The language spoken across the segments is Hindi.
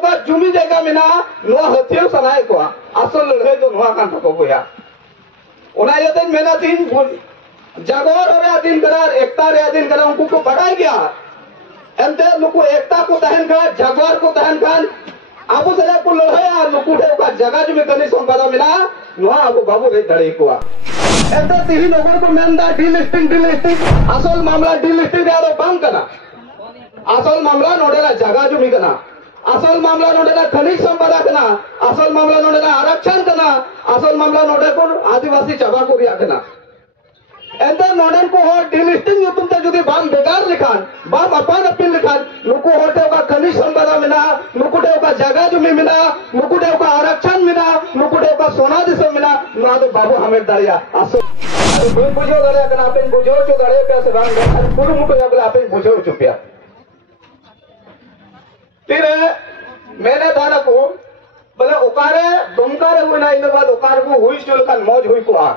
का जुमी जगह में ना नो हथियो सनाय को असल लड़ाई तो नुआ कान तको बोया उना यते मेना तीन जागोर रे दिन करार एकता रे दिन करा उनको को बढ़ाई गया एंते नुको एकता को तहन का जागोर को तहन कान आबू से को लड़ाया नुको का जगह जो में कनी संपदा मिला नुआ आबू बाबू रे धड़ी को एंते तीन लोगों को मेंदा डीलिस्टिंग असल मामला डीलिस्टिंग यादो बंद करना असल मामला नोडेला जगह जो मिकना असल मामला नोडेला खनिज संपदा कना असल मामला नोडेला आरक्षण कना असल मामला नोडे को आदिवासी चबा को रिया कना एंदर नोडन को हो डिलिस्टिंग युतुम ते जुदी बाम बेकार लिखान बाम अपन अपील लिखान नुको होटे का खनिज संपदा मिना नुकुटे का जगह जो मिना नुकुटे का आरक्षण मिना नुकुटे का सोना दिसो मिना ना तो बाबू हमें दरिया असल कोई बुझो दरिया कना अपन बुझो चो दरिया पे से रंग पूरा मुको जब अपन बुझो चुपिया फिर मैंने थाना को बोले उकारे दुमकारे हुई ना इन बाद उकार को हुई चुल का मौज हुई को आ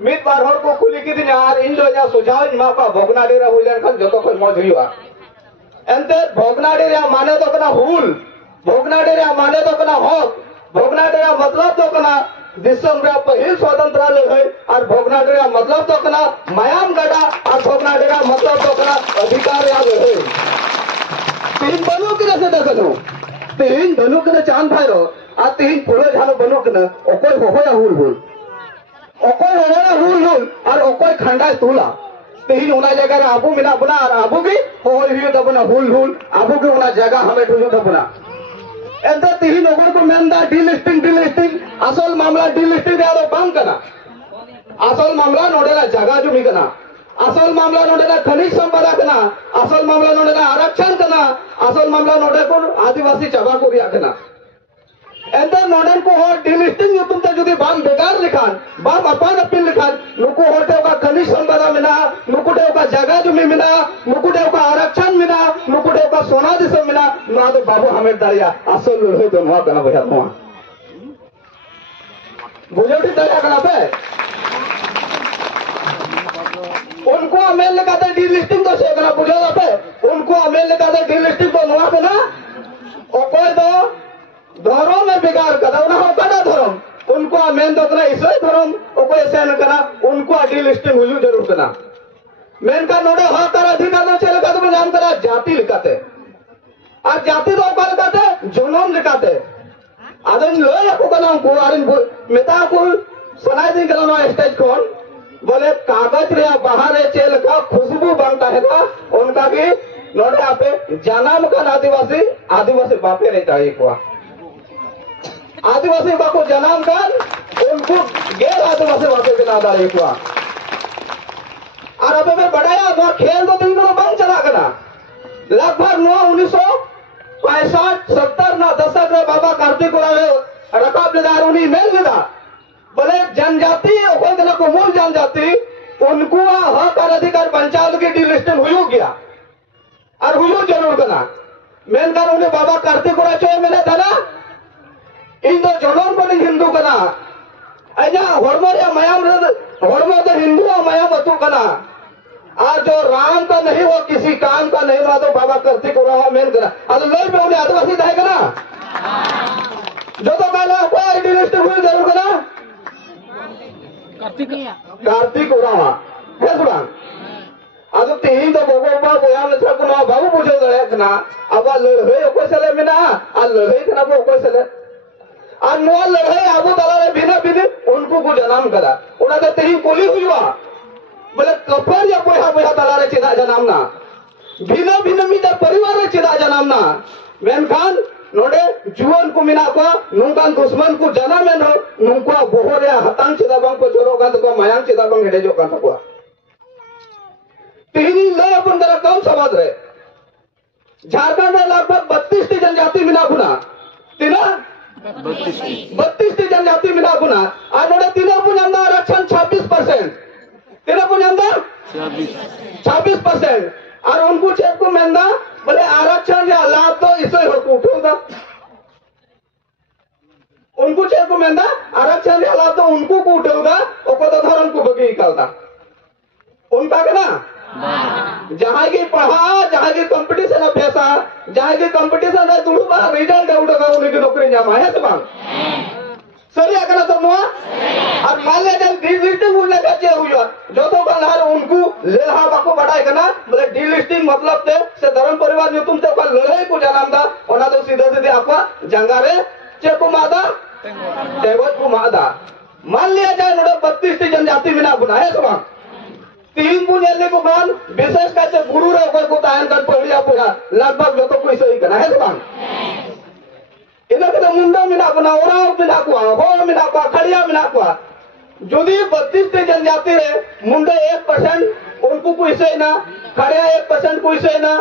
मित बार हर को खुली की दिन यार इन जो या सुझाव इन माँ का भोगना डेरा हुई लेन का जो तो कोई मौज हुई हुआ एंते भोगना डेरा माने तो कना हुल भोगना डेरा माने तो कना हक भोगना डेरा मतलब तो कना दिसम रे पहिल स्वतंत्र लड़ाई और भोगना डेरा मतलब तो कना मायाम गड़ा और भोगना डेरा मतलब तो कना अधिकार या लड़ाई तीन बनो के से देखनो तीन बनो के चांद भाईरो आ तीन पुरो झालो बनो के ओकोय होया हुल हुल ओकोय होया हुल हुल और ओकोय खंडा तुला तीन ओना जगह रे आबू मिना बना और आबू की होय हुई दबना हुल हुल आबू के ओना जगह हमें ठुजु दबना एंते तीन लोगों को मेंदा डीलिस्टिंग असल मामला डीलिस्टिंग यादो बंद करना असल मामला नोडेला जगह जो मिकना असल मामला नोडेला खनिज संपदा कना असल मामला नोडेला आरक्षण कना असल मामला नोडे को आदिवासी चबा को रिया कना एंदर नोडन को हो डिलिस्टिंग युतुम ते जुदी बाम बेकार लिखान बाम अपन अपील लिखान नुको होटे का खनिज संपदा मिना नुकुटे का जगह जो मिना नुकुटे का आरक्षण मिना नुकुटे का सोना दिसो मिना ना तो बाबू हमें दरिया असल लड़ाई तो नुआ कना भैया नुआ बुझोटी दरिया कना पे उनको अमेल लगाते डीलिस्टिंग तो से कना बुझो पे उनको अमेल लगाते डीलिस्टिंग तो नुआ पे ना ओकोय तो धर्म में बिगाड़ कदा ना हो कदा धर्म उनको अमेल तो कना इसलिए धर्म ओकोय ऐसे न कना उनको डीलिस्टिंग हुई जरूर कना मेन का नोडे हो कर अधिकार तो चले का तो नाम करा जाति लिखाते और जाति तो कल कहते जुनून लिखाते आदन लो या को कना को आदन मेता को सनाई दिन कना स्टेज कौन बोले कागज रे बाहर चेल का खुशबू बनता है ना उनका भी नोड़े आपे जन्म का आदिवासी बापे रहता है को आदिवासी बापो जन्म का उनको गैर आदिवासी बापे के नादा एक हुआ और अबे में बढ़ाया वहां खेल तो दिन को बंद चला करना लगभग 1965-70 ना दशक रे बाबा कार्तिक रकाब लेदार उन्हीं मेल लेदा बोले जनजाति को मूल जनजाति उनको हक और अधिकार पंचायत की डिलिस्टिंग हुई गया और हुई जरूर करना मेन कर उन्हें बाबा कार्तिक चो मैंने धना इन तो जनों को नहीं हिंदू करना अजा हड़मो या मयाम हड़मो तो हिंदू और मयाम अतु करना आज जो राम का नहीं हो किसी काम का नहीं हुआ तो बाबा कार्तिक मेन करना अब लोग में उन्हें आदिवासी दाए करना जो तो कहना कोई डिलिस्टिंग हुई जरूर करना कार्तिक उड़ावा है सुना आज तीन तो गोगोबा गोयाम लछा को ना बाबू पूछो दड़े कना अब लड़े कोई सले मिना आ लड़े कना वो कोई सले आ नो लड़े आबू दलाले बिना बिना उनको को जन्म करा उड़ा तो तेरी कोली हुईवा बोले कपर या बोया बोया दलाले चिदा जन्म ना बिना बिना मिदा परिवार रे चिदा जन्म ना मेनखान नोडे जुवन को मिना को नुकान दुश्मन को जन्म में नो नुका बोहरे हतांग चिदा बंग को चोरो का तो मायांग चिदा बंग हेडे जो का तो तीनी ले अपन दरा कम समाज रहे झारखंड में लगभग 32 टी जनजाति मिला गुना तीना 32 टी जनजाति मिला गुना और नोडे तीना पुण्यंदा आरक्षण 26% तीना पुण्यंदा 26% और उनको चेक को मेंदा बोले आरक्षण या लाभ तो इसे हो उठूंगा उनको चेक को मेंदा आरक्षण या लाभ तो उनको को उठेगा और तो धर्म को बगी निकालता उनका के ना जहाँ की पढ़ा जहाँ की कंपटीशन है पैसा जहाँ की कंपटीशन है तुम रिजल्ट है ᱧᱟᱢᱟ ᱦᱮᱸ ᱥᱮ ᱵᱟᱝ ᱥᱟᱹᱨᱤ ᱟᱠᱟᱱᱟ ᱛᱚ ᱱᱚᱣᱟ ᱟᱨ ᱢᱟᱱᱞᱮ ᱰᱤलिस्टिंग ᱩᱱ ᱞᱮᱠᱟ ᱪᱮᱫ ᱦᱩᱭᱩᱜᱼᱟ ᱡᱚᱛᱚ ᱠᱷᱚᱱ ᱞᱟᱦᱟ ᱩᱱᱠᱩ ᱞᱮᱞᱦᱟ ᱵᱟᱠᱚ ᱵᱟᱰᱟᱭ ᱠᱟᱱᱟ ᱵᱚᱞᱮ ᱰᱤलिस्टिंग मतलब ᱛᱮ ᱥᱮ ᱫᱷᱚᱨᱚᱢ ᱯᱚরিবার ᱧᱩᱛᱩᱢ ᱛᱮ ᱚᱠᱟ ᱞᱟᱹᱲᱦᱟᱹᱭ ᱠᱚ ᱡᱟᱱᱟᱢ ᱫᱟ ᱚᱱᱟ ᱫᱚ ᱥᱤᱫᱷᱟᱹ ᱥᱤᱫᱷᱤ ᱟᱠᱚᱣᱟᱜ ᱡᱟᱸᱜᱟ ᱨᱮ ᱪᱮᱫ ᱠᱚ ᱢᱟᱫᱟ टेगोज को मादा मान लिया जाए नोडे 32 टी जनजाति मेना बुना है सब तीन को नेले को गान विशेष करके गुरु रे कोई को तायन कर पढ़िया पूरा लगभग जो तो कोई सही करना है सब इधर के मुंडा मेना बुना ओराव मेना को हो मेना को खड़िया मेना को यदि 32 टी जनजाति रे मुंडे 1% उनको कोई सही ना खड़िया 1% कोई सही ना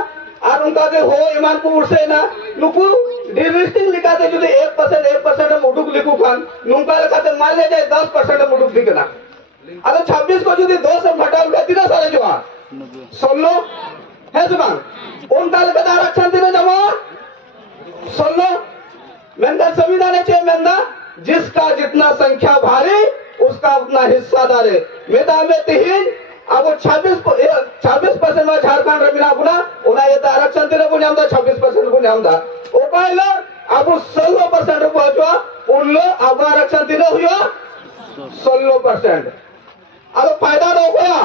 और उनका के हो ईमान को उड़से ना नुकु डिलिस्टिंग लिखाते जो 1% मुडुक लिखू खान नुका लिखाते मान ले जाए 10% मुडुक दिखना अगर 26 को जो 2 से घटा कितना सारे जो 16 है जुबान उनका लिखाते आरक्षण दिन जमा 16 मेंदा संविधान है मेंदा जिसका जितना संख्या भारी उसका उतना हिस्सादार है मेदा में तीन अब 26% में झारखंड रमिना गुना उना ये आरक्षण तेरे को नाम दा 26% को नाम दा ओ पाइला अब 16% को हुआ उनलो अब आरक्षण तेरे हुआ 16% अब फायदा दो गया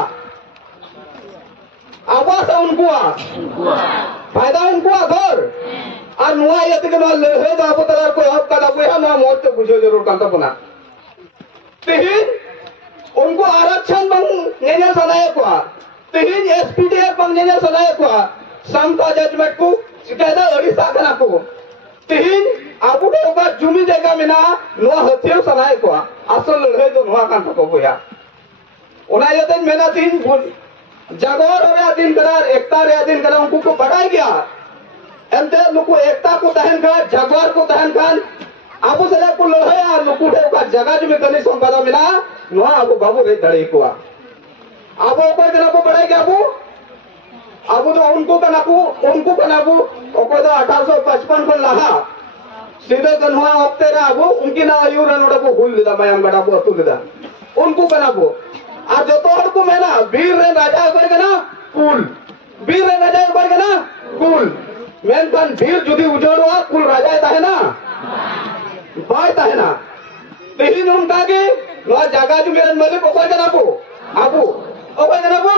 आवास उनको फायदा उनको घर और नुआ ये तक ना ले है दा पता कोई हक का कोई हम ना मौत तो बुझे जरूर कांता बना तीन उनको आरक्षण बंग नेने सनाए को तीन एसपीडीएफ बंग नेने सनाए को समता जजमेंट को कहदा ओडिशा कना को तीन आबू के ओका जुमी जगह में ना नुआ हथियो सनाए को असल लड़े जो नुआ कांता को होया उना ये दिन मेना तीन जागोर रे दिन करार एकता रे दिन करा उनको को बढ़ाई गया एंते नुको एकता को दहन का जागोर को दहन खान आबू से को लड़े और नुको का जगह जो में कनी संपदा मिला नुआ आबू बाबू रे दड़े को आबू कोई कना को बढ़ाई गया आबू तो उनको कना को ओको तो 1855 को लहा सीधे कन्हुआ हफ्ते रे आबू उनकी ना आयु रे नोडा को हुल लेदा मायम गडा को अतु लेदा उनको कना को और जो तो हर को मेना वीर रे राजा कोई कना कुल वीर रे राजा कोई कना कुल मेन कन वीर जुदी उजड़वा कुल राजा ताहे ना बाय ताहे ना तीन उनका के नो जगह जो मेरे मले को कोई कना को आबू कोई कना को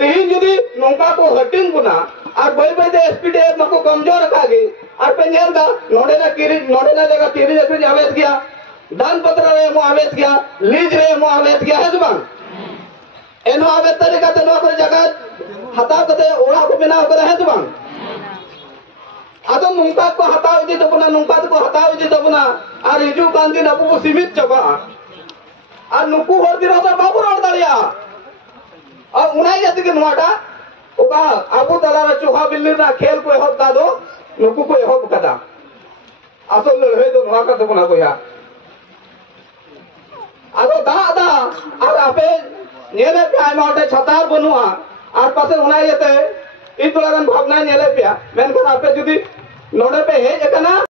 तीन जुदी नोका को हटिन गुना और बई बई दे एसपीडीएफ मको कमजोर रखा गई और पे नेल दा नोडे ना जगह किरी जगह आवेश गया दान पत्र रे मो आवेश गया लीज रे मो आवेश गया है जुबान एनो आवेश तरीका ते नो को जगह हताव कते ओड़ा को बिना करे है जुबान आदो नुका को हताव इदि तबना नुका को हताव इदि तबना और हिजु कांदी नबु को सीमित चबा और नुकु हर दिन होता बाबू रोड दरिया और उनाई जति के नुआटा ओका आबू दलारा चोहा बिल्ली ना खेल को होब का दो नुकु को होब कदा असल लड़े दो नुआ का तबना कोया आदो दा और आपे नेले पे आय माटे छतार बनुआ और पासे उनाई जते इन तोलागन भावना नेले पे मेन कर आपे जुदी नोडे पे हे जकना